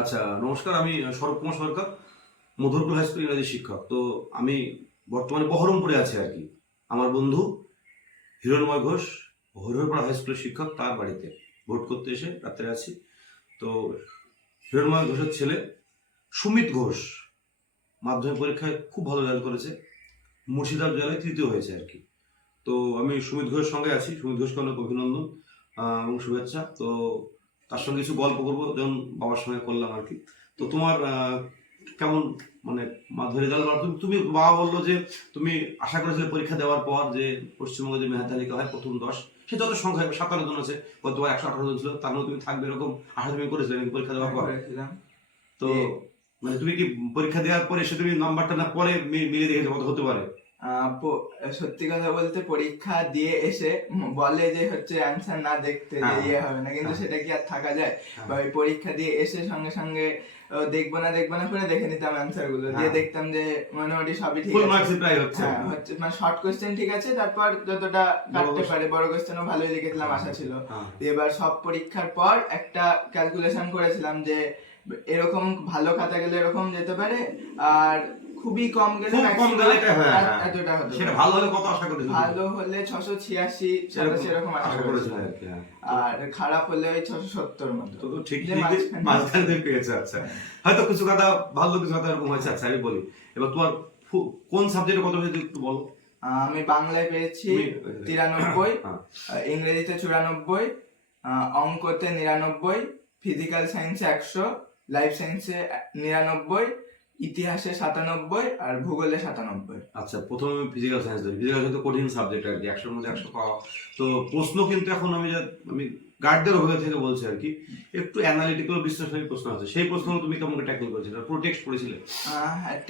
আচ্ছা নমস্কার, আমি শরৎ কুমার সরকার, মধুরপুর হাই স্কুল ইংরাজি শিক্ষক। তো আমি বর্তমানে বহরমপুরে আছি আর কি। আমার বন্ধু হিরণময় ঘোষ হরিহরপাড়া হাই স্কুলের শিক্ষক, তার বাড়িতে। ভোট করতে এসে রাত্রে আছি। তো হিরণময় ঘোষের ছেলে সুমিত ঘোষ মাধ্যমিক পরীক্ষায় খুব ভালো রেজাল্ট করেছে। মুর্শিদাবাদ জেলায় তৃতীয় হয়েছে আর কি। তো আমি সুমিত ঘোষের সঙ্গে আছি। সুমিত ঘোষকে অনেক অভিনন্দন এবং শুভেচ্ছা। তো তার সঙ্গে কিছু গল্প করব যেমন বাবার সঙ্গে করলাম আর কি। তো তোমার কেমন মানে মাধ্যমিক রেজাল্ট তুমি তুমি বাবা বলল যে তুমি আশা করেছিলে পরীক্ষা দেওয়ার পর যে পশ্চিমবঙ্গে যে মেধা তালিকা হয় প্রথম দশ সে যত সংখ্যা সাতান্ন জন আছে হয়তো একশো আঠারো জন ছিল তার মধ্যে তুমি থাকবে এরকম আশা তুমি করেছিলে পরীক্ষা দেওয়ার পর? তো মানে তুমি কি পরীক্ষা দেওয়ার পরে এসে তুমি নাম্বারটা না পরে মিলিয়ে দেখেছ কত হতে পারে? সত্যি কথা বলতে পরীক্ষা দিয়ে এসে বলে যে হচ্ছে অ্যান্সার না দেখতে যে হ্যাঁ। ইয়ে হবে না কিন্তু হ্যাঁ। সেটা কি আর থাকা যায় হ্যাঁ। বা ওই পরীক্ষা দিয়ে এসে সঙ্গে সঙ্গে দেখব না দেখব না করে দেখে নিতাম অ্যান্সারগুলো দিয়ে। দেখতাম যে মোটামুটি সবই ঠিক আছে প্রায় হচ্ছে হচ্ছে মানে শর্ট কোশ্চেন ঠিক আছে তারপর যতটা কাটতে পারে বড় কোশ্চেনও ভালোই লিখেছিলাম আশা ছিল এবার সব পরীক্ষার পর একটা ক্যালকুলেশন করেছিলাম যে এরকম ভালো খাতা গেলে এরকম যেতে পারে আর খুবই কম গেলে খুব কম গেলে এটা হ্যাঁ, হ্যাঁ। এতটা হতে সেটা ভালো হলে কত আশা করেছ তুমি? ভালো হলে ছশো ছিয়াশি সাতাশি এরকম আশা করেছিলে আর হ্যাঁ। আর খারাপ হলে ওই ছশো সত্তর মতো তো ঠিক মাঝখানে- তুমি আচ্ছা হয়তো কিছু কথা ভালো কিছু কথা এরকম হয়েছে আচ্ছা আমি বলি এবার তোমার কোন সাবজেক্টে কত হয়েছে একটু বলো আমি বাংলায় পেয়েছি তিরানব্বই। ইংরেজিতে চুরানব্বই অঙ্কতে নিরানব্বই ফিজিক্যাল সায়েন্সে একশো লাইফ সায়েন্সে নিরানব্বই ইতিহাসে সাতানব্বই আর ভূগোলে সাতানব্বই। আচ্ছা প্রথমে ফিজিক্যাল সায়েন্স ধরি। ফিজিক্যাল সায়েন্স তো কঠিন সাবজেক্ট আর কি একশোর মধ্যে একশো পাওয়া। তো প্রশ্ন কিন্তু এখন আমি যা আমি গার্ডদের অভিজ্ঞতা থেকে বলছি আর কি একটু অ্যানালিটিক্যাল বিশ্লেষণী প্রশ্ন আছে। সেই প্রশ্ন তুমি কেমন ট্যাকল করেছিলে? পুরো টেক্সট পড়েছিলে?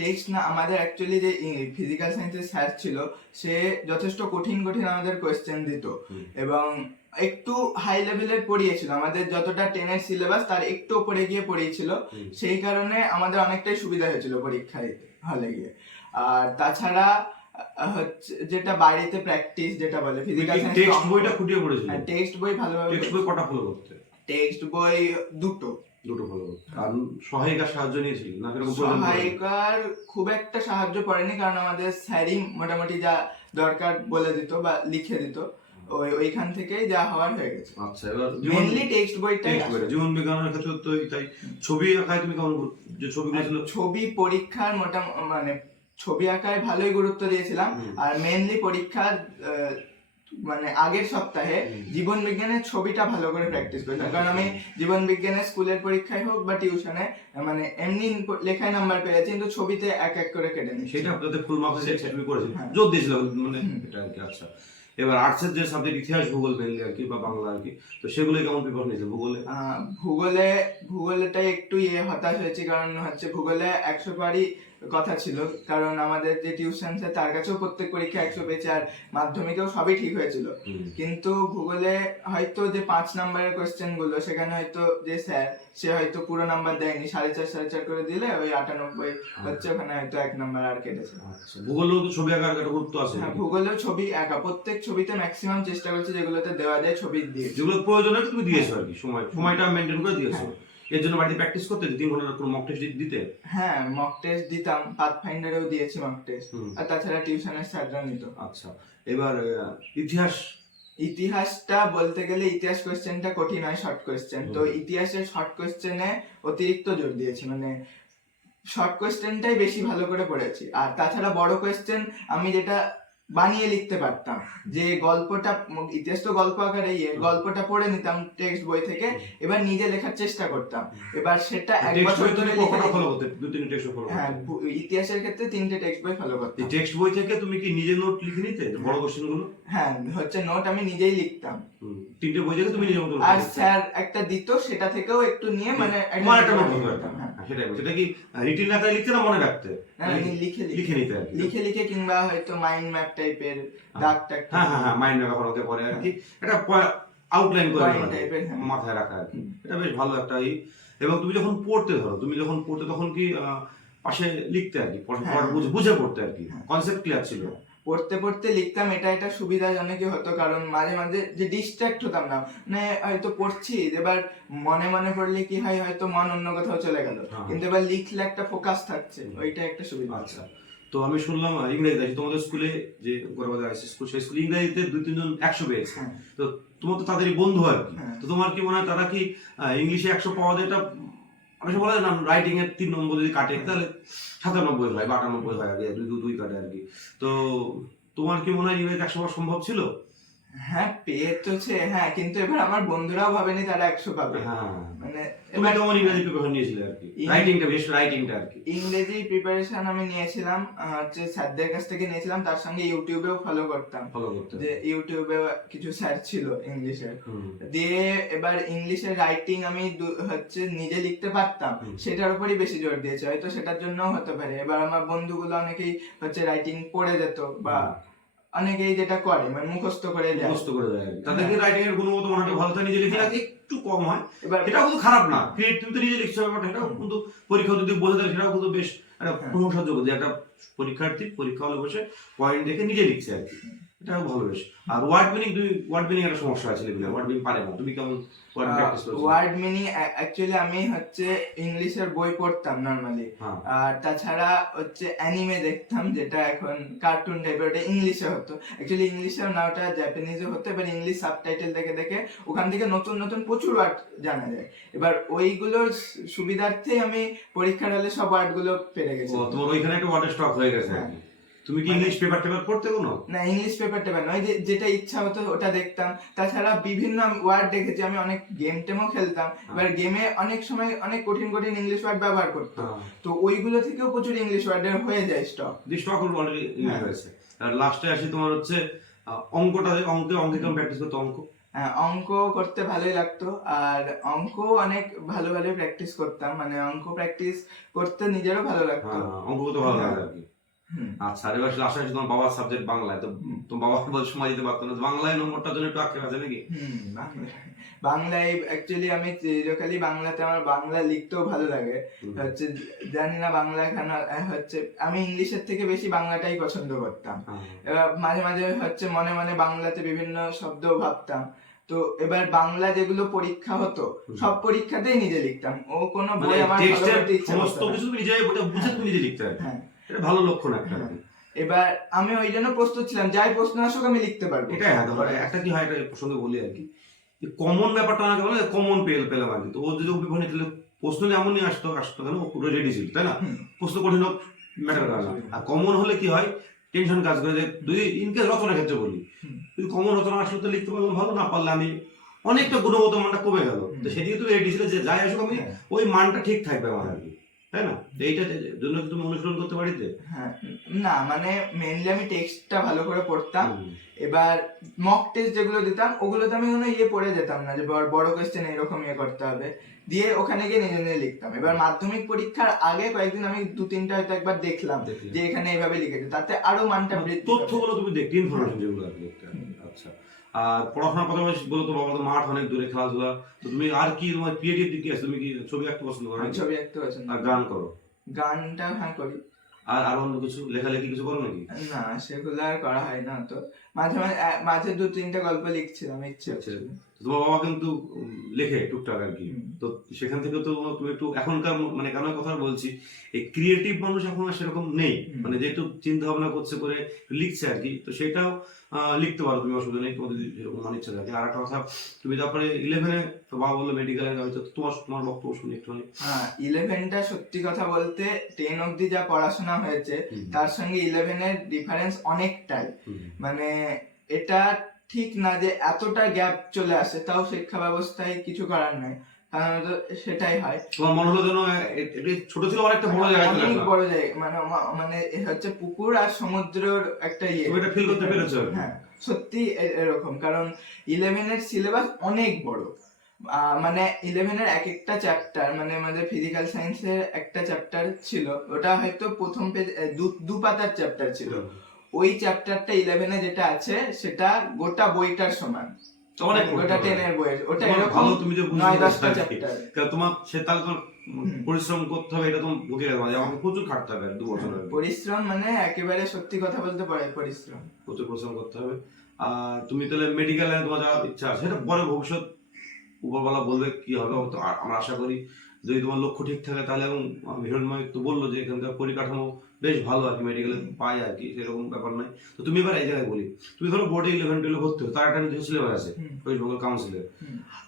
টেক্সট না আমাদের অ্যাকচুয়ালি যে ফিজিক্যাল সায়েন্সের স্যার ছিল সে যথেষ্ট কঠিন কঠিন আমাদের কোয়েশ্চেন দিত। এবং একটু হাই লেভেলের পড়িয়েছিল। আমাদের যতটা টেনের সিলেবাস তার একটু উপরে গিয়ে পড়িয়েছিল। সেই কারণে আমাদের অনেকটাই সুবিধা হয়েছিল পরীক্ষায় হলে গিয়ে। আর তাছাড়া হচ্ছে যেটা বাড়িতে প্র্যাকটিস যেটা বলে ফিজিক্যাল টেক্সট বইটা খুঁটিয়ে পড়েছিলে। টেক্সট বই ভালোভাবে টেক্সট বই কটা ফলো করতে? টেক্সট বই দুটো। দুটো ফলো করতে। আর সহায়িকার সাহায্য নিয়েছিলি না? সহায়িকার খুব একটা সাহায্য করেনি কারণ আমাদের স্যারই মোটামুটি যা দরকার বলে দিত বা লিখে দিত। ওই ওইখান থেকেই যা হওয়ার হয়ে গেছে। আচ্ছা এবার জীবন টেক্সট বইটাই জীবন বিজ্ঞানের ক্ষেত্রে তো তাই ছবি আঁকায় তুমি কেমন যে ছবিগুলো ছিল ছবি পরীক্ষার মোটা মানে ছবি আঁকায় ভালোই গুরুত্ব দিয়েছিলাম। আর মেনলি পরীক্ষার মানে আগের সপ্তাহে জীবন বিজ্ঞানের ছবিটা ভালো করে প্র্যাকটিস করতাম কারণ আমি জীবন বিজ্ঞানের স্কুলের পরীক্ষায় হোক বা টিউশনে মানে এমনি লেখায় নাম্বার পেয়েছি কিন্তু ছবিতে এক এক করে কেটে নিচ্ছি। সেটা যাতে ফুল মার্কস হ্যাঁ। জোর দিয়েছিল মানে এটা আচ্ছা। এবার আর্টসের যে সাবজেক্ট ইতিহাস, ভূগোল মেনলি আর কি, বা বাংলা আর কি, তো সেগুলো কেমন পেপার নিয়েছে ভূগোলে? ভূগোলে, ভূগোলেটাই একটু ইয়ে হতাশ হয়েছে, কারণ হচ্ছে ভূগোলে একশো পারই কথা ছিল। কারণ আমাদের যে টিউশন স্যার তার কাছেও প্রত্যেক পরীক্ষা একশো পেয়েছে আর মাধ্যমিকেও সবই ঠিক হয়েছিল। কিন্তু ভূগোলে হয়তো যে পাঁচ নাম্বারের কোয়েশ্চেনগুলো সেখানে হয়তো যে স্যার সে হয়তো পুরো নাম্বার দেয়নি সাড়ে চার সাড়ে চার করে দিলে ওই আটানব্বই হচ্ছে ওখানে হয়তো এক নাম্বার আর কেটেছে। আচ্ছা ভূগোলেও তো ছবি আঁকার একটা গুরুত্ব আছে। হ্যাঁ ভূগোলেও ছবি একা প্রত্যেক ছবিতে ম্যাক্সিমাম চেষ্টা করছে যেগুলোতে দেওয়া যায় ছবি দিয়ে। যেগুলো প্রয়োজন তুমি দিয়েছ আর কি সময় সময়টা মেনটেন করে দিয়েছ। হ্যাঁ। এর জন্য বাড়িতে প্র্যাকটিস করতে তিন ঘণ্টার কোনো মক টেস্ট দিতে? হ্যাঁ মক টেস্ট দিতাম। পাথ ফাইন্ডারেও দিয়েছি মক টেস্ট আর তাছাড়া টিউশনের স্যাররা নিত। আচ্ছা এবার ইতিহাস? ইতিহাসটা বলতে গেলে ইতিহাস কোয়েশ্চেনটা কঠিন হয় শর্ট কোয়েশ্চেন তো। ইতিহাসের শর্ট কোয়েশ্চেনে অতিরিক্ত জোর দিয়েছি। মানে শর্ট কোয়েশ্চেনটাই বেশি ভালো করে পড়েছি। আর তাছাড়া বড় কোয়েশ্চেন আমি যেটা বানিয়ে লিখতে পারতাম। যে গল্পটা ইতিহাস তো গল্প আকারে ইয়ে গল্পটা পড়ে নিতাম টেক্সট বই থেকে এবার নিজে লেখার চেষ্টা করতাম। এবার সেটা এক বছর ধরে করতে দু তিন টেক্সট ফলো হ্যাঁ ইতিহাসের ক্ষেত্রে তিনটে টেক্সট বই ফলো করতাম। এই টেক্সট বই থেকে তুমি কি নিজে নোট লিখে নিতে বড় কোশ্চেনগুলো? হ্যাঁ হচ্ছে নোট আমি নিজেই লিখতাম। তিনটে বই থেকে তুমি মতো আর স্যার একটা দিত সেটা থেকেও একটু নিয়ে মানে একটা নোট নিতাম, হ্যাঁ। হ্যাঁ, সেটাই বলছি। সেটা কি রিটিন আকারে লিখতে না মনে রাখতে? না, লিখে লিখে। লিখে নিতে আর কি। লিখে লিখে কিংবা হয়তো মাইন্ড ম্যাপ টাইপের দাগ টাগ হ্যাঁ হ্যাঁ হ্যাঁ মাইন্ড ম্যাপ হতে পারে আর কি। এটা আউটলাইন করে হ্যাঁ। মাথায় রাখা আর কি। এটা বেশ ভালো একটা ই। এবং তুমি যখন পড়তে ধরো তুমি যখন পড়তে তখন কি আহ, পাশে লিখতে আর কি পড়- হ্যাঁ। বুঝে- পড়তে আর কি। হ্যাঁ। কনসেপ্ট ক্লিয়ার ছিল। পড়তে পড়তে লিখতাম এটা এটা সুবিধাজনকই হতো কারণ মাঝে মাঝে যে ডিস্ট্রাক্ট হতাম না। মানে হয়তো পড়ছি এবার মনে মনে পড়লে কি হয় হয়তো মন অন্য কোথাও চলে গেল। হ্যাঁ। কিন্তু এবার লিখলে একটা ফোকাস থাকছে ওইটা একটা সুবিধা আচ্ছা। তো আমি শুনলাম ইংরেজি আছে তোমাদের স্কুলে যে গোরাবাজার আইসি স্কুল সেই স্কুল ইংরেজিতে দুই তিনজন একশো পেয়েছে। হ্যাঁ। তো তোমার তো তাদেরই বন্ধু আর কি হ্যাঁ। তো তোমার কি মনে হয় তারা কি ইংলিশে একশো পাওয়া যায় এটা অনেক বলে না রাইটিং এর তিন নম্বর যদি কাটে, তাহলে সাতানব্বই হয় বা আটানব্বই হয় আর কি দুই কাটে আর কি। তো তোমার কি মনে হয় ইউএ একশো সম্ভব ছিল? হ্যাঁ পেয়ে তো হ্যাঁ কিন্তু এবার আমার বন্ধুরাও ভাবেনি তারা একশো পাবে। হ্যাঁ। মানে তুমি কেমন ইংরেজি প্রিপারেশন নিয়েছিলে আর কি। রাইটিংটা বেশ রাইটিংটা আর কি। ইংরেজি প্রিপারেশন আমি নিয়েছিলাম হচ্ছে স্যারদের কাছ থেকে নিয়েছিলাম তার সঙ্গে ইউটিউবেও ফলো করতাম। ফলো করতে। যে ইউটিউবে কিছু স্যার ছিল ইংলিশের দিয়ে এবার ইংলিশের রাইটিং আমি হচ্ছে নিজে লিখতে পারতাম। সেটার উপরই বেশি জোর দিয়েছে হয়তো সেটার জন্য হতে পারে। এবার আমার বন্ধুগুলো অনেকেই হচ্ছে রাইটিং পড়ে যেত বা অনেকেই যেটা করে মানে মুখস্থ করে দেয়। মুখস্থ করে দেয়। কি। তাদের কি রাইটিং এর গুণগত মানটা ভালো থাকে নিজে লিখে রাখে একটু কম হয়। এবার এটা কিন্তু খারাপ না। ক্রিয়েট তুমি তো নিজে লিখছো ব্যাপারটা এটা কিন্তু পরীক্ষা যদি বলে দেয় সেটাও কিন্তু বেশ একটা হ্যাঁ। প্রশংসাযোগ্য যে একটা পরীক্ষার্থী পরীক্ষা হলে বসে পয়েন্ট দেখে নিজে লিখছে আর কি। এটাও ভালো বেশ। আর ওয়ার্ড মিনিং ওয়ার্ড মিনিং একটা সমস্যা আছে লেগুলো ওয়ার্ড মিনিং পারে না। তুমি কেমন ওয়ার্ড প্র্যাকটিস করছ? ওয়ার্ড মিনিং অ্যাকচুয়ালি আমি হচ্ছে ইংলিশের বই পড়তাম নর্মালি হ্যাঁ। আর তাছাড়া হচ্ছে অ্যানিমে দেখতাম যেটা এখন কার্টুন টাইপের ওটা ইংলিশে হতো। অ্যাকচুয়ালি ইংলিশেও না ওটা জাপানিজে হতো এবার ইংলিশ সাবটাইটেল দেখে দেখে ওখান থেকে নতুন নতুন প্রচুর ওয়ার্ড জানা যায়। এবার ওইগুলোর সু- সুবিধার্থেই আমি পরীক্ষার হলে সব ওয়ার্ডগুলো পেরে গেছি। তোমার ওইখানে একটা ওয়ার্ডের স্টক হয়ে গেছে তুমি কি মানে- ইংলিশ পেপার টেপার পড়তে কোনো? না ইংলিশ পেপার টেপার নয় যেটা ইচ্ছা হতো ওটা দেখতাম। তাছাড়া বিভিন্ন ওয়ার্ড দেখেছি আমি অনেক গেম টেমও খেলতাম। এবার গেমে অনেক সময় অনেক কঠিন কঠিন ইংলিশ ওয়ার্ড ব্যবহার করতো। হ্যাঁ। তো ওইগুলো থেকেও প্রচুর ইংলিশ ওয়ার্ডের হয়ে যায় স্টক যে স্টক অলরেডি হ্যাঁ। হয়েছে। আর লাস্টে আসি তোমার হচ্ছে অঙ্কটা অঙ্কে অঙ্কে কেমন প্র্যাকটিস করতে অঙ্ক? হ্যাঁ, অঙ্ক করতে ভালোই লাগতো। আর অঙ্ক অনেক ভালো ভালো প্র্যাকটিস করতাম। মানে অঙ্ক প্র্যাকটিস করতে নিজেরও ভালো লাগতো। হ্যাঁ অঙ্ক করতে ভালো লাগে। আচ্ছা আর এবার লাস্টে আসি তোমার বাবার সাবজেক্ট বাংলায় তো হুম। তো বাবা বল সময় দিতে পারতো না বাংলায় নম্বরটার জন্য একটু আক্ষেপ আছে নাকি? বাংলা- বাংলায় অ্যাকচুয়ালি আমি চিরকালই বাংলাতে আমার বাংলা লিখতেও ভালো লাগে। হচ্ছে জানি না বাংলা কেন হচ্ছে আমি ইংলিশের থেকে বেশি বাংলাটাই পছন্দ করতাম। হ্যাঁ। এবার মাঝে মাঝে হচ্ছে মনে মনে বাংলাতে বিভিন্ন শব্দ ভাবতাম। তো এবার বাংলা যেগুলো পরীক্ষা হতো সব পরীক্ষাতেই নিজে লিখতাম। ও কোনো মানে বই আমার সমস্ত কিছু নিজে বুঝে তুমি নিজে লিখতে হবে হ্যাঁ। এটা ভালো লক্ষণ একটা। এবার আমি ওই জন্য প্রস্তুত ছিলাম যাই প্রশ্ন আসুক আমি লিখতে পারব। এটাই হ্যাঁ ধরো একটা কি হয় এটা প্রসঙ্গে বলি আর কি। কমন ব্যাপারটা অনেকে বলে কমন পেল পেলাম আর কি। তো ও যদি তাহলে প্রশ্ন আসতো আসতো কেন ও পুরো রেডি ছিল তাই না। প্রশ্ন কঠিন হোক ম্যাটার করে না। আর কমন হলে কি হয় টেনশন কাজ করে যে যদি ইনকেস রচনার ক্ষেত্রে বলি। যদি কমন রচনা আসলে তো লিখতে পারলাম ভালো না পারলে আমি অনেকটা গুণগত মানটা কমে গেল। তো সেদিকে তুমি রেডি ছিল যে যাই আসুক আমি হ্যাঁ। ওই মানটা ঠিক থাকবে আমার আর কি। তাই না? এইটা জন্য তুমি অনুসরণ করতে পারিতে হ্যাঁ না মানে মেনলি আমি টেক্সটটা ভালো করে পড়তাম। এবার মক টেস্ট যেগুলো দিতাম ওগুলোতে আমি কোনো ইয়ে পড়ে যেতাম না যে বড়- কোয়েশ্চেন এরকম ইয়ে করতে হবে। দিয়ে ওখানে গিয়ে নিজে নিজে লিখতাম। এবার মাধ্যমিক পরীক্ষার আগে কয়েকদিন আমি দু তিনটা হয়তো একবার দেখলাম দেখলে। যে এখানে এইভাবে লিখেছে তাতে আরও মানটা মানে তথ্যগুলো তুমি দেখতে ইনফরমেশন যেগুলো আর পড়াশোনার কথা বলো তো বাবা তো মাঠ অনেক দূরে খেলাধুলা। তো তুমি আর কি তোমার ক্রিয়েটিভ দিক আছে তুমি কি ছবি আঁকতে পছন্দ করো ছবি আঁকতে পছন্দ আর গান করো? গানটা হ্যাঁ করি। আর আর অন্য কিছু? লেখালেখি কিছু করো নাকি? না সেগুলো আর করা হয় না তো মাঝে মাঝে মাঝে দু তিনটা গল্প লিখছিলাম ইচ্ছে আচ্ছা। তোমার বাবা কিন্তু লেখে টুকটাক আর কি। তো সেখান থেকে তো তুমি একটু এখনকার মানে কেন কথা বলছি এই ক্রিয়েটিভ মানুষ এখন আর সেরকম নেই। মানে যেহেতু চিন্তা ভাবনা করছে করে লিখছে আর কি তো সেটাও লিখতে পারো তুমি অসুবিধা নেই সেরকম মানে ইচ্ছা থাকে। আর একটা কথা তুমি তারপরে ইলেভেনে তো বাবা বলল মেডিকেলে হয়তো তোমার তোমার বক্তব্য শুনি একটু হ্যাঁ ইলেভেনটা সত্যি কথা বলতে টেন অবধি যা পড়াশোনা হয়েছে তার সঙ্গে ইলেভেনের ডিফারেন্স অনেকটাই। মানে এটা ঠিক না যে এতটা গ্যাপ চলে আসে তাও শিক্ষা ব্যবস্থায় কিছু করার নাই। সাধারণত সেটাই হয়। তোমার মনে হলো যেন এ- এ- এ ছোট ছিল অনেকটা বড় জায়গায় অনেক বড় জায়গা মানে মানে হচ্ছে পুকুর আর সমুদ্রের একটা ইয়ে। তুমি এটা ফিল করতে পেরেছ। হ্যাঁ সত্যি এরকম কারণ ইলেভেনের সিলেবাস অনেক বড়। মানে ইলেভেনের এক একটা চ্যাপ্টার মানে আমাদের ফিজিক্যাল সায়েন্সের একটা চ্যাপ্টার ছিল ওটা হয়তো প্রথম পেজ দু পাতার চ্যাপ্টার ছিল। ওই চ্যাপ্টারটা ইলেভেনে যেটা আছে সেটা গোটা বইটার সমান। গোটা টেনের বইয়ের। ওটা এরকম তুমি যে নয় দশটা আর চ্যাপ্টার তোমার সে তাহলে তোমার হুম। পরিশ্রম করতে হবে এটা তো বুঝে গেলাম আমাকে প্রচুর খাটতে হবে দু বছর পরিশ্রম মানে একেবারে সত্যি কথা বলতে পারে পরিশ্রম। প্রচুর পরিশ্রম করতে হবে। আর তুমি তাহলে মেডিকেল লাইনে তোমার যাওয়ার ইচ্ছা আছে সেটা পরে ভবিষ্যৎ উপরবেলা বলবে কি হবে আমরা আশা করি। যদি তোমার লক্ষ্য ঠিক থাকে তাহলে এবং হিরণময় তো বলল যে এখানকার পরিকাঠামো বেশ ভালো আর কি মেডিকেলে পাই আর কি সেরকম ব্যাপার নয়। তো তুমি এবার এই জায়গায় বলি তুমি ধরো বোর্ডে ইলেভেন টুয়েলভ ভর্তি হো তার একটা নিজস্ব সিলেবাস আছে। ওয়েস্ট বেঙ্গল কাউন্সিলের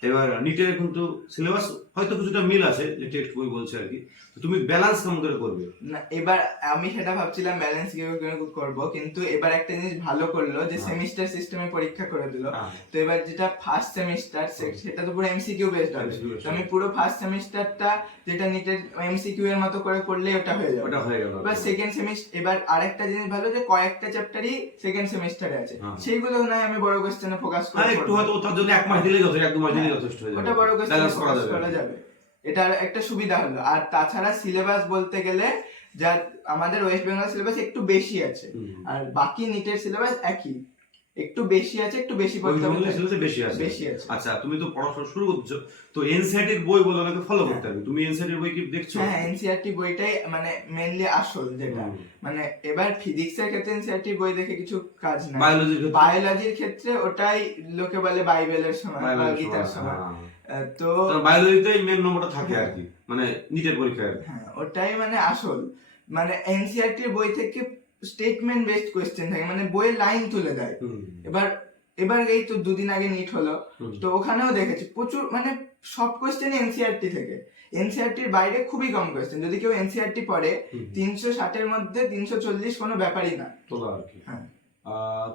এবার নিটের কিন্তু সিলেবাস হয়তো কিছুটা মিল আছে যে টেক্সট বই বলছে আর কি তুমি ব্যালেন্স কেমন করে করবে? না এবার আমি সেটা ভাবছিলাম ব্যালেন্স কীভাবে করে করব কিন্তু এবার একটা জিনিস ভালো করল যে হ্যাঁ। সেমিস্টার সিস্টেমে পরীক্ষা করে দিল। হ্যাঁ, তো এবার যেটা ফার্স্ট সেমিস্টার সেটা তো পুরো এমসিকিউ বেসড হবে। তো আমি পুরো ফার্স্ট সেমিস্টারটা যেটা নিটের এমসিকিউ এর মতো করে করলে ওটা হয়ে যাবে। ওটা হয়ে গেল। এবার সেকেন্ড সেমিস্টার এবার আরেকটা জিনিস ভালো যে কয়েকটা চ্যাপ্টারই সেকেন্ড সেমিস্টারে আছে। হ্যাঁ। সেইগুলো না আমি বড় কোশ্চেনে ফোকাস আর করে হ্যাঁ, একটু হয়তো তার জন্য এক মাস দিলে যথেষ্ট এক দু মাস দিলেই হ্যাঁ, যথেষ্ট হয়ে যাবে। ওটা বড় কোশ্চেনে ফোকাস করা যাবে। এটার একটা সুবিধা হলো। আর তাছাড়া সিলেবাস বলতে গেলে যা আমাদের ওয়েস্ট বেঙ্গল সিলেবাস একটু বেশি আছে। আর বাকি নিটের সিলেবাস একই। একটু বেশি আছে একটু বেশি পড়তে হবে বেশি আছে। বেশি আছে। আচ্ছা তুমি তো পড়াশোনা শুরু করছ তো এনসিআরটি এর বই বলে ফলো করতে হবে। তুমি এনসিআরটি এর বই কি দেখছ? হ্যাঁ এনসিআরটি বইটাই মানে মেনলি আসল যেটা। মানে এবার ফিজিক্স এর ক্ষেত্রে এনসিআরটি বই দেখে কিছু কাজ নাই। বায়োলজির ক্ষেত্রে? বায়োলজির ক্ষেত্রে ওটাই লোকে বলে বাইবেলের সময় বা গীতার সময়, হ্যাঁ। তো বায়োলজিতেই মেন নম্বরটা থাকে আর কি মানে নিটের পরীক্ষায়। হ্যাঁ ওটাই মানে আসল। মানে এনসিআরটি বই থেকে স্টেটমেন্ট বেসড কোয়েশ্চেন থাকে মানে বইয়ের লাইন তুলে দেয়। এবার এবার এই তো দুদিন আগে নিট হলো তো ওখানেও দেখেছি প্রচুর মানে সব কোয়েশ্চেন এনসিআরটি থেকে। এনসিআরটির বাইরে খুবই কম কোয়েশ্চেন যদি কেউ এনসিআরটি পড়ে তিনশো ষাটের মধ্যে তিনশো চল্লিশ কোনো ব্যাপারই না। তোলা আর কি। হ্যাঁ।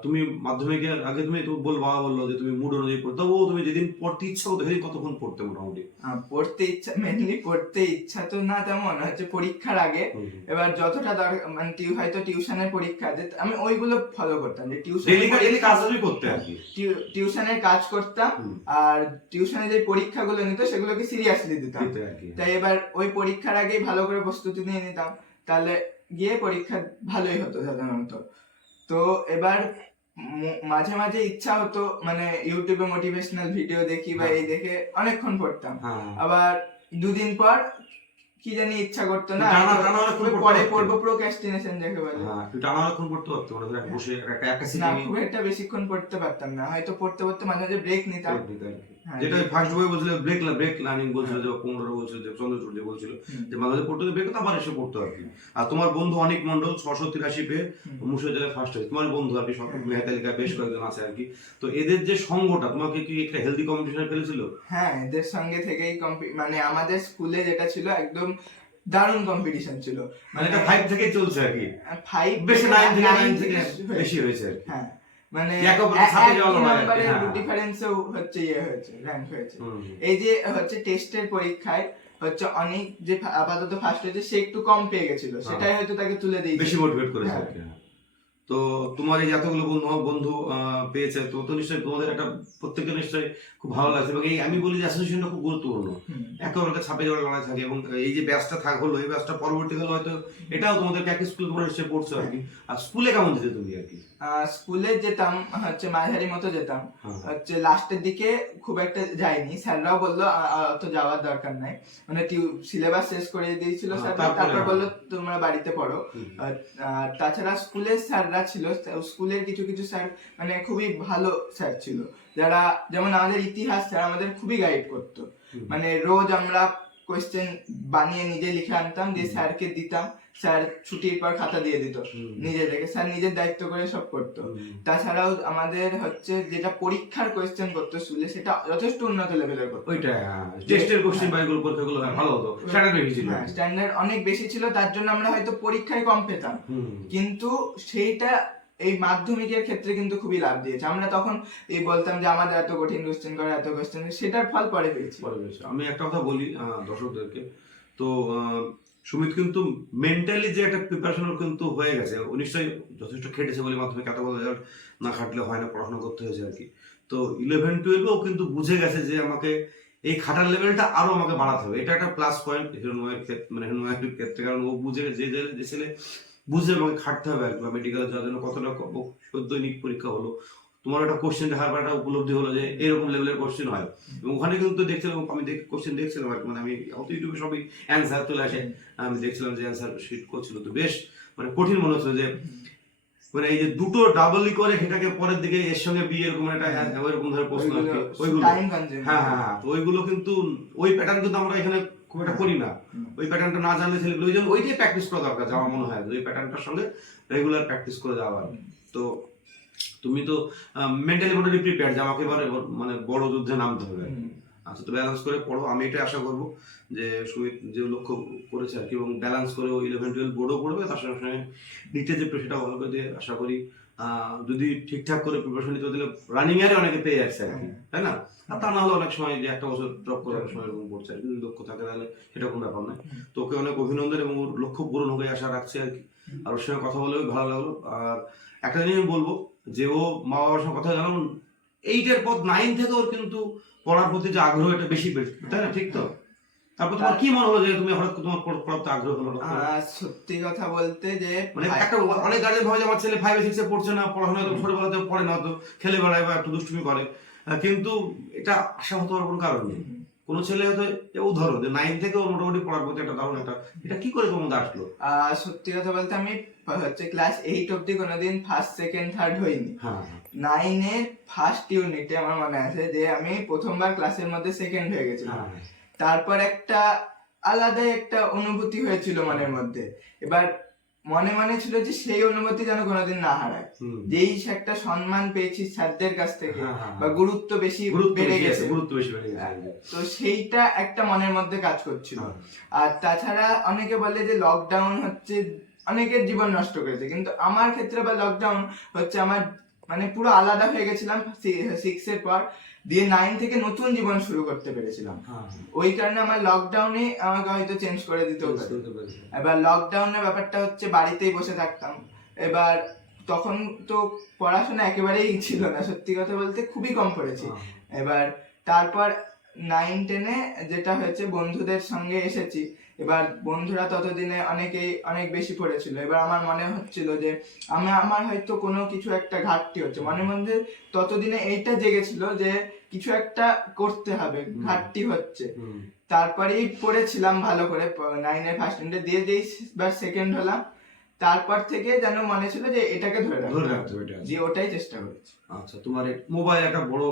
তুমি মাধ্যমিকের আগে তুমি তো বল বাবা বলল যে তুমি মুড অনুযায়ী পড়তে তবুও তুমি যেদিন পড়তে ইচ্ছা সেদিন কতক্ষণ পড়তে মোটামুটি? পড়তে ইচ্ছা মেনলি পড়তে ইচ্ছা তো না তেমন হচ্ছে পরীক্ষার আগে। এবার যতটা দরকার মানে হয়তো টিউশনের পরীক্ষা আছে আমি ওইগুলো ফলো করতাম যে টিউশন ডেলি কাজ তুমি করতে আর কি। টিউশনের কাজ করতাম আর টিউশনে যে পরীক্ষাগুলো নিত সেগুলোকে সিরিয়াসলি দিতাম। তাই এবার ওই পরীক্ষার আগেই ভালো করে প্রস্তুতি নিয়ে নিতাম। তাহলে গিয়ে পরীক্ষা ভালোই হতো সাধারণত। তো এবার মাঝে মাঝে ইচ্ছা হতো মানে ইউটিউবে মোটিভেশনাল ভিডিও দেখি বা এই দেখে অনেকক্ষণ পড়তাম। হ্যাঁ। আবার দুদিন পর কি জানি ইচ্ছা করতো না পরে। পড়ব প্রোক্যাস্টিনেশন যাকে বলে। হ্যাঁ টানা অনেকক্ষণ পড়তে পারতো? বসে একটা একটা খুব একটা বেশিক্ষণ পড়তে পারতাম না। হয়তো পড়তে পড়তে মাঝে মাঝে ব্রেক নিতাম। হ্যাঁ, যেটা ফার্স্ট বই বলছিল ব্রেক ব্রেক লার্নিং বলছিল যে পনেরো বলছিল যে চন্দ্রচূড় যে বলছিল। যে মাঝে পড়তে ব্রেক তো আবার এসে পড়তো আর কি। আর তোমার বন্ধু অনেক মন্ডল ছশো তিরাশি পেয়ে হুম। মুর্শিদাবাদে ফার্স্ট হয়েছে। তোমার বন্ধু আর কি সব হুম। মেধা বেশ কয়েকজন আছে আর কি। তো এদের যে সঙ্গটা তোমাকে কি একটা হেলদি কম্পিটিশন ফেলেছিল? হ্যাঁ এদের সঙ্গে থেকেই মানে আমাদের স্কুলে যেটা ছিল একদম দারুণ কম্পিটিশন ছিল। মানে এটা ফাইভ থেকেই চলছে আর কি। ফাইভ বেশি নাইন থেকে নাইন থেকে বেশি হয়েছে আর কি। হ্যাঁ। মানে এক কি, হ্যাঁ। ডিফারেন্সেও হচ্ছে ইয়ে হয়েছে র্যাঙ্ক হয়েছে এই যে হচ্ছে টেস্টের পরীক্ষায় হচ্ছে অনেক যে আপাতত ফার্স্ট হয়েছে সে একটু কম পেয়ে গেছিল সেটাই হয়তো তাকে তুলে হ্যাঁ। বেশি মোটিভেট করেছে হ্যাঁ। হ্যাঁ। তো তোমার এই এতগুলো বন্ধু বন্ধু পেয়েছে তো তো নিশ্চয়ই তোমাদের একটা প্রত্যেকটা নিশ্চয়ই খুব ভালো লাগছে এবং এই আমি বলি যে অ্যাসোসিয়েশনটা খুব গুরুত্বপূর্ণ হুম। একেবারে ছাপে যাওয়ার লড়াই থাকে এবং এই যে ব্যাচটা থাক হলো এই ব্যাচটা পরবর্তীকালে হয়তো এটাও তোমাদেরকে একই স্কুল তোমরা নিশ্চয়ই পড়ছো আর কি আর স্কুলে কেমন যেতে তুমি আর কি স্কুলে যেতাম হচ্ছে মাঝারি মতো যেতাম। হচ্ছে লাস্টের দিকে খুব একটা যাইনি। স্যাররাও বলল অত যাওয়ার দরকার নাই। মানে সিলেবাস শেষ করে দিয়েছিল হ্যাঁ, স্যার তারপর। বলল তোমরা বাড়িতে পড়ো। তাছাড়া স্কুলের স্যাররা ছিল স্কুলের কিছু কিছু স্যার মানে খুবই ভালো স্যার ছিল। যারা যেমন আমাদের ইতিহাস স্যার আমাদের খুবই গাইড করতো। মানে রোজ আমরা কোয়েশ্চেন বানিয়ে নিজে লিখে আনতাম দিয়ে স্যারকে দিতাম। স্যার ছুটির পর খাতা দিয়ে দিত নিজে থেকে স্যার নিজের দায়িত্ব করে সব করতো। তাছাড়াও আমাদের হচ্ছে যেটা পরীক্ষার কোয়েশ্চেন করতো স্কুলে সেটা যথেষ্ট উন্নত লেভেলের করতো। ওইটা টেস্টের কোশ্চেন বা এগুলো পরীক্ষাগুলো হ্যাঁ, ভালো হতো। স্ট্যান্ডার্ড বেশি ছিল হ্যাঁ স্ট্যান্ডার্ড অনেক বেশি ছিল তার জন্য আমরা হয়তো পরীক্ষায় কম পেতাম। কিন্তু সেইটা এই মাধ্যমিকের ক্ষেত্রে কিন্তু খুবই লাভ দিয়েছে। আমরা তখন এই বলতাম যে, আমাদের এত কঠিন কোশ্চেন করে, এত কোশ্চেন সেটার ফল পরে পেয়েছি। আমি একটা কথা বলি দর্শকদেরকে। তো সুমিত কিন্তু মেন্টালি যে একটা প্রিপারেশন কিন্তু হয়ে গেছে। নিশ্চয়ই যথেষ্ট খেটেছে বলে মাধ্যমিক এত বড় রেজাল্ট না খাটলে হয় না, পড়াশোনা করতে হয়েছে আর কি। তো ইলেভেন টুয়েলভেও কিন্তু বুঝে গেছে যে আমাকে এই খাটার লেভেলটা আরও আমাকে বাড়াতে হবে। এটা একটা প্লাস পয়েন্ট হিরণময়ের ক্ষেত্রে মানে হিরণময়ের ক্ষেত্রে। কারণ ও বুঝে যে- যে ছেলে বুঝে আমাকে খাটতে হবে কি মেডিকেলে যাওয়ার জন্য কতটা দৈনিক পরীক্ষা হলো। তোমার একটা কোশ্চেন দেখার একটা উপলব্ধি হলো যে এরকম লেভেলের কোশ্চেন হয়। এবং ওখানে কিন্তু দেখছিলাম আমি দেখ কোশ্চেন দেখছিলাম আর মানে আমি অত ইউটিউবে সবই অ্যান্সার চলে আসে। আমি দেখছিলাম যে অ্যান্সার শিট করছিল তো বেশ মানে কঠিন মনে হচ্ছিল যে মানে এই যে দুটো ডাবলই করে সেটাকে পরের দিকে এর সঙ্গে বি এরকম একটা ওইরকম ধরে প্রশ্ন ওইগুলো হ্যাঁ হ্যাঁ হ্যাঁ। তো ওইগুলো কিন্তু ওই প্যাটার্ন কিন্তু আমরা এখানে খুব একটা করি না। ওই প্যাটার্নটা না জানলে ছেলেগুলো ওই জন্য ওইটাই প্র্যাকটিস করা দরকার যা আমার মনে হয় ওই প্যাটার্নটার সঙ্গে রেগুলার প্র্যাকটিস করে যাওয়া তো তুমি তো মেন্টালি মোটামুটি প্রিপেয়ার যে আমাকে এবারে মানে বড় যুদ্ধে নামতে হবে। আচ্ছা তো ব্যালেন্স করে পড়ো। আমি এটাই আশা করব যে সুমিত যে লক্ষ্য করেছে আর কি এবং ব্যালেন্স করে ও ইলেভেন টুয়েলভ বোর্ডও পড়বে। তার সঙ্গে সঙ্গে নিচে যে ভালো করে দিয়ে আশা করি যদি ঠিকঠাক করে প্রিপারেশন নিতে দিলে রানিং এর অনেকে পেয়ে যাচ্ছে আর কি তাই না? আর তা না হলে অনেক সময় যে একটা বছর ড্রপ করে অনেক সময় এরকম পড়ছে আর যদি লক্ষ্য থাকে তাহলে সেটা কোনো ব্যাপার নয়। তোকে অনেক অভিনন্দন এবং ওর লক্ষ্য পূরণ হয়ে আশা রাখছে আর কি। আর ওর সঙ্গে কথা বলেও ভালো লাগল। আর একটা জিনিস আমি বলব যে ও মা বাবার সঙ্গে কথা জানানো এইটের পর নাইন থেকে ওর কিন্তু পড়ার প্রতি যে আগ্রহ এটা বেশি বেড়েছে তাই না? ঠিক তো? তারপর তোমার কি মনে হলো যে তুমি হঠাৎ তোমার পড়- পড়ার প্রতি আগ্রহ হলো সত্যি কথা বলতে যে মানে একটা অনেক গার্জেন ভাবে আমার ছেলে ফাইভে সিক্সে পড়ছে না পড়াশোনা তো ছোটবেলাতে পড়ে না তো খেলে বেড়ায় বা একটু দুষ্টুমি করে। কিন্তু এটা আশা হতে হওয়ার কোনো কারণ নেই। কোনো ছেলে হয়তো উদাহরণ যে নাইন থেকে মোটামুটি পড়ার প্রতি একটা দারুণ একটা এটা কি করে তোমার আসলো? সত্যি কথা বলতে আমি হচ্ছে ক্লাস এইট অব্দি কোনোদিন ফার্স্ট সেকেন্ড থার্ড হইনি। নাইনের ফার্স্ট ইউনিটে আমার মনে আছে যে আমি প্রথমবার ক্লাসের মধ্যে সেকেন্ড হয়ে গেছিলাম। হ্যাঁ। তারপর একটা আলাদাই একটা অনুভূতি হয়েছিল মনের মধ্যে। এবার মনে মনে ছিল যে সেই অনুভূতি যেন কোনোদিন না হারায়। যেই একটা সম্মান পেয়েছি স্যারদের কাছ থেকে হ্যাঁ, হ্যাঁ, বা হ্যাঁ। গুরুত্ব বেশি বেড়ে গেছে। গুরুত্ব বেশি বেড়ে গেছে। তো সেইটা একটা মনের মধ্যে কাজ করছিল। আর তাছাড়া অনেকে বলে যে লকডাউন হচ্ছে অনেকের জীবন নষ্ট করেছে। কিন্তু আমার ক্ষেত্রে বা লকডাউন হচ্ছে আমার মানে পুরো আলাদা হয়ে গেছিলাম সিক্স এর পর। দিয়ে নাইন থেকে নতুন জীবন শুরু করতে পেরেছিলাম। হ্যাঁ, ওই কারণে আমার লকডাউনে আমাকে হয়তো চেঞ্জ করে পারে। বুঝতে পেরেছি। এবার লকডাউনের ব্যাপারটা হচ্ছে বাড়িতেই বসে থাকতাম। এবার তখন তো পড়াশোনা একেবারেই ছিল না সত্যি কথা বলতে খুবই কম পড়েছি। হ্যাঁ। এবার তারপর নাইন টেনে যেটা হয়েছে বন্ধুদের সঙ্গে এসেছি। এবার বন্ধুরা ততদিনে অনেকেই অনেক বেশি পড়েছিল। এবার আমার মনে হচ্ছিল যে আমি আমার হয়তো কোনো কিছু একটা ঘাটতি হচ্ছে। মনের মধ্যে ততদিনে এইটা জেগেছিল যে কিছু একটা করতে হবে ঘাটতি হচ্ছে। তারপরেই পড়েছিলাম ভালো করে নাইনের ফার্স্ট ইন্ডে দিয়ে যেই সেকেন্ড হলাম। তারপর থেকে যেন মনে ছিল যে এটাকে ধরে ধরে রাখতে হবে এটা। যে ওটাই চেষ্টা করেছি। আচ্ছা তোমার মোবাইল একটা বড়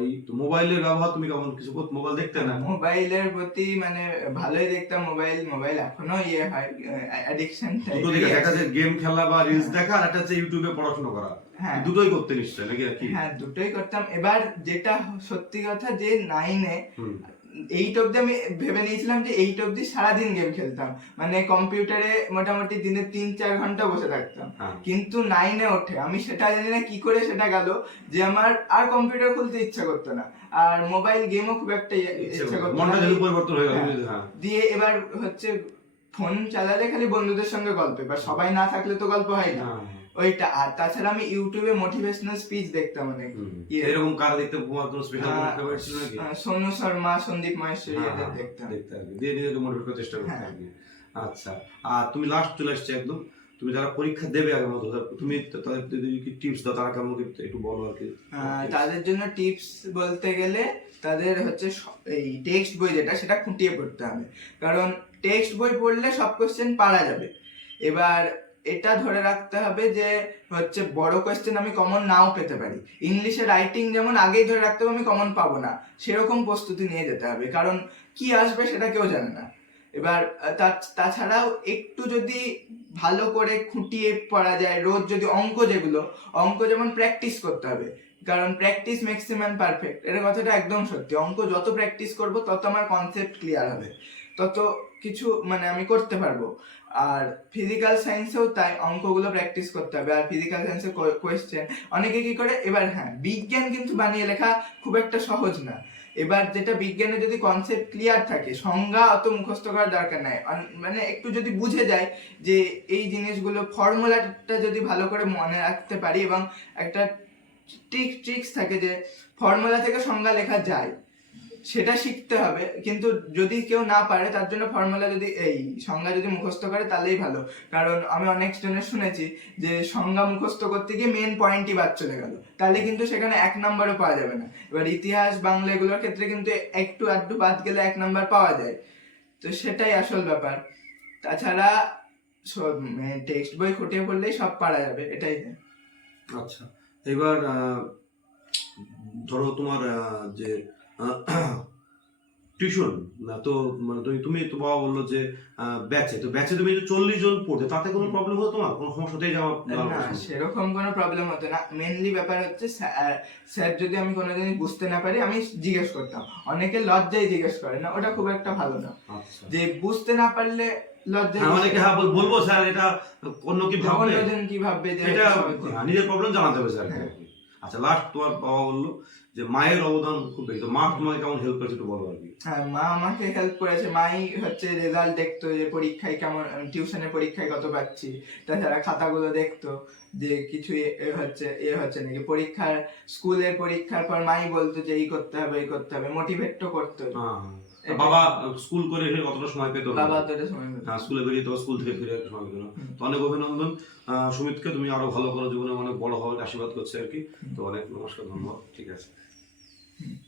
এই মোবাইলের ব্যবহার তুমি কেমন কিছু মোবাইল দেখতে না? মোবাইলের প্রতি মানে ভালোই দেখতাম মোবাইল মোবাইল এখনও ইয়ে হয় অ্যাডিকশন দুটো দিকে একটা হচ্ছে গেম খেলা বা রিলস দেখা আর একটা হচ্ছে ইউটিউবে পড়াশোনা করা। হ্যাঁ। দুটোই করতে নিশ্চয় নাকি হ্যাঁ দুটোই করতাম। এবার যেটা সত্যি কথা যে নাইনে। এইট অব্দি আমি ভেবে নিয়েছিলাম যে এইট অব্দি সারাদিন গেম খেলতাম। মানে কম্পিউটারে মোটামুটি দিনে তিন চার ঘণ্টা বসে থাকতাম। হ্যাঁ। কিন্তু নাইনে ওঠে। আমি সেটা জানি না কি করে সেটা গেল যে আমার আর কম্পিউটার খুলতে ইচ্ছা করতো না। আর মোবাইল গেমও খুব একটা ইয়ে- ইচ্ছা করতো পরিবর্তন হয়ে গেল হ্যাঁ। দিয়ে এবার হচ্ছে ফোন চালালে খালি বন্ধুদের সঙ্গে গল্প। এবার সবাই না থাকলে তো গল্প হয় না। ওইটা আর তাছাড়া আমি ইউটিউবে মোটিভেশনাল স্পিচ দেখতাম অনেক। ইয়ে। এরকম কার দেখতে কোনো আহ, নাকি সোনু শর্মা সন্দীপ মহেশ্বরী হ্যাঁ, এদের হ্যাঁ, দেখতাম। দেখতে দিয়ে নিজেকে মোটিভেট করার চেষ্টা করতে হ্যাঁ। আচ্ছা আর তুমি লাস্ট চলে আসছে একদম। তুমি যারা পরীক্ষা দেবে আগের মতো তুমি তাদের যদি কি টিপস দাও তারা কেমন একটু বলো আর কি? তাদের জন্য টিপস বলতে গেলে তাদের হচ্ছে এই টেক্সট বই যেটা সেটা খুঁটিয়ে পড়তে হবে। কারণ টেক্সট বই পড়লে সব কোশ্চেন পারা যাবে। এবার এটা ধরে রাখতে হবে যে, হচ্ছে বড় কোশ্চেন আমি কমন নাও পেতে পারি। ইংলিশে রাইটিং যেমন আগেই ধরে রাখতে হবে, আমি কমন পাবো না। সেরকম প্রস্তুতি নিয়ে যেতে হবে, কারণ কি আসবে সেটা কেউ জানে না। এবার তাছাড়াও একটু যদি ভালো করে খুঁটিয়ে পড়া যায়, রোজ যদি অঙ্ক যেগুলো, অঙ্ক যেমন প্র্যাকটিস করতে হবে, কারণ প্র্যাকটিস ম্যাক্সিমাম পারফেক্ট এর কথাটা একদম সত্যি। অঙ্ক যত প্র্যাকটিস করব, তত আমার কনসেপ্ট ক্লিয়ার হবে। তত কিছু মানে আমি করতে পারব। আর ফিজিক্যাল সায়েন্সেও তাই অঙ্কগুলো প্র্যাকটিস করতে হবে। আর ফিজিক্যাল সায়েন্সের কোয়েশ্চেন অনেকে কি করে? এবার হ্যাঁ বিজ্ঞান কিন্তু বানিয়ে লেখা খুব একটা সহজ না। এবার যেটা বিজ্ঞানে যদি কনসেপ্ট ক্লিয়ার থাকে, সংজ্ঞা অত মুখস্থ করার দরকার নাই। মানে একটু যদি বুঝে যায় যে এই জিনিসগুলো ফর্মুলাটা যদি ভালো করে মনে রাখতে পারি এবং একটা ট্রিক ট্রিক্স থাকে যে ফর্মুলা থেকে সংজ্ঞা লেখা যায় সেটা শিখতে হবে। কিন্তু যদি কেউ না পারে, তার জন্য ফর্মুলা যদি, এই সংজ্ঞা যদি মুখস্থ করে, তাহলেই ভালো। কারণ আমি অনেক জনের শুনেছি যে সংজ্ঞা মুখস্থ করতে গিয়ে মেন পয়েন্টই বাদ চলে গেল। তাহলে কিন্তু সেখানে এক নাম্বারও পাওয়া যাবে না। এবার ইতিহাস, বাংলা এগুলোর ক্ষেত্রে কিন্তু একটু আধটু বাদ গেলে এক নাম্বার পাওয়া যায়। তো সেটাই আসল ব্যাপার। তাছাড়া সব টেক্সট বই খুঁটিয়ে পড়লেই সব পারা যাবে, এটাই আচ্ছা এবার ধরো তোমার যে টিউশন। তো মানে তুমি তুমি তো বাবা বলল যে ব্যাচে তো ব্যাচে তুমি চল্লিশ জন পড়তে তাতে কোনো প্রবলেম হতো তোমার? কোনো সমস্যাতেই যাওয়া না প্রশ্ন? সেরকম কোনো প্রবলেম হতো না। মেনলি ব্যাপার হচ্ছে স্যার- যদি আমি কোনো জিনিস বুঝতে না পারি আমি জিজ্ঞেস করতাম। অনেকে লজ্জায় জিজ্ঞেস করে না ওটা খুব একটা ভালো না। আচ্ছা। যে বুঝতে না পারলে লজ্জায় হ্যাঁ অনেকে হ্যাঁ বলব স্যার এটা অন্য কি ভাববে? অন্যজন কি ভাববে যে এটা হ্যাঁ, নিজের প্রবলেম জানাতে হবে স্যার হ্যাঁ। আচ্ছা লাস্ট তোমার বাবা বলল যে মায়ের অবদান খুব বেশি। তো মা তোমাকে কেমন হেল্প করেছে একটু বলো আর কি। হ্যাঁ মা আমাকে হেল্প করেছে। মাই হচ্ছে রেজাল্ট দেখতো যে পরীক্ষায় কেমন টিউশনের পরীক্ষায় কত পাচ্ছি। তাছাড়া খাতাগুলো দেখতো যে কিছু এ- হচ্ছে এ হচ্ছে নাকি। পরীক্ষার স্কুলের পরীক্ষার পর মাই বলতো যে এই করতে হবে এই করতে হবে। মোটিভেটও করতো। হ্যাঁ বাবা স্কুল করে এসে কতটা সময় পেতো? বাবা তো সময় পেতো। হ্যাঁ স্কুলে বেরিয়ে তো স্কুল থেকে ফিরে সময় পেতো না। তো অনেক অভিনন্দন। সুমিতকে তুমি আরও ভালো করো। জীবনে অনেক বড় হওয়ার আশীর্বাদ করছে আর কি। তো অনেক নমস্কার ধন্যবাদ। ঠিক আছে। Hmm.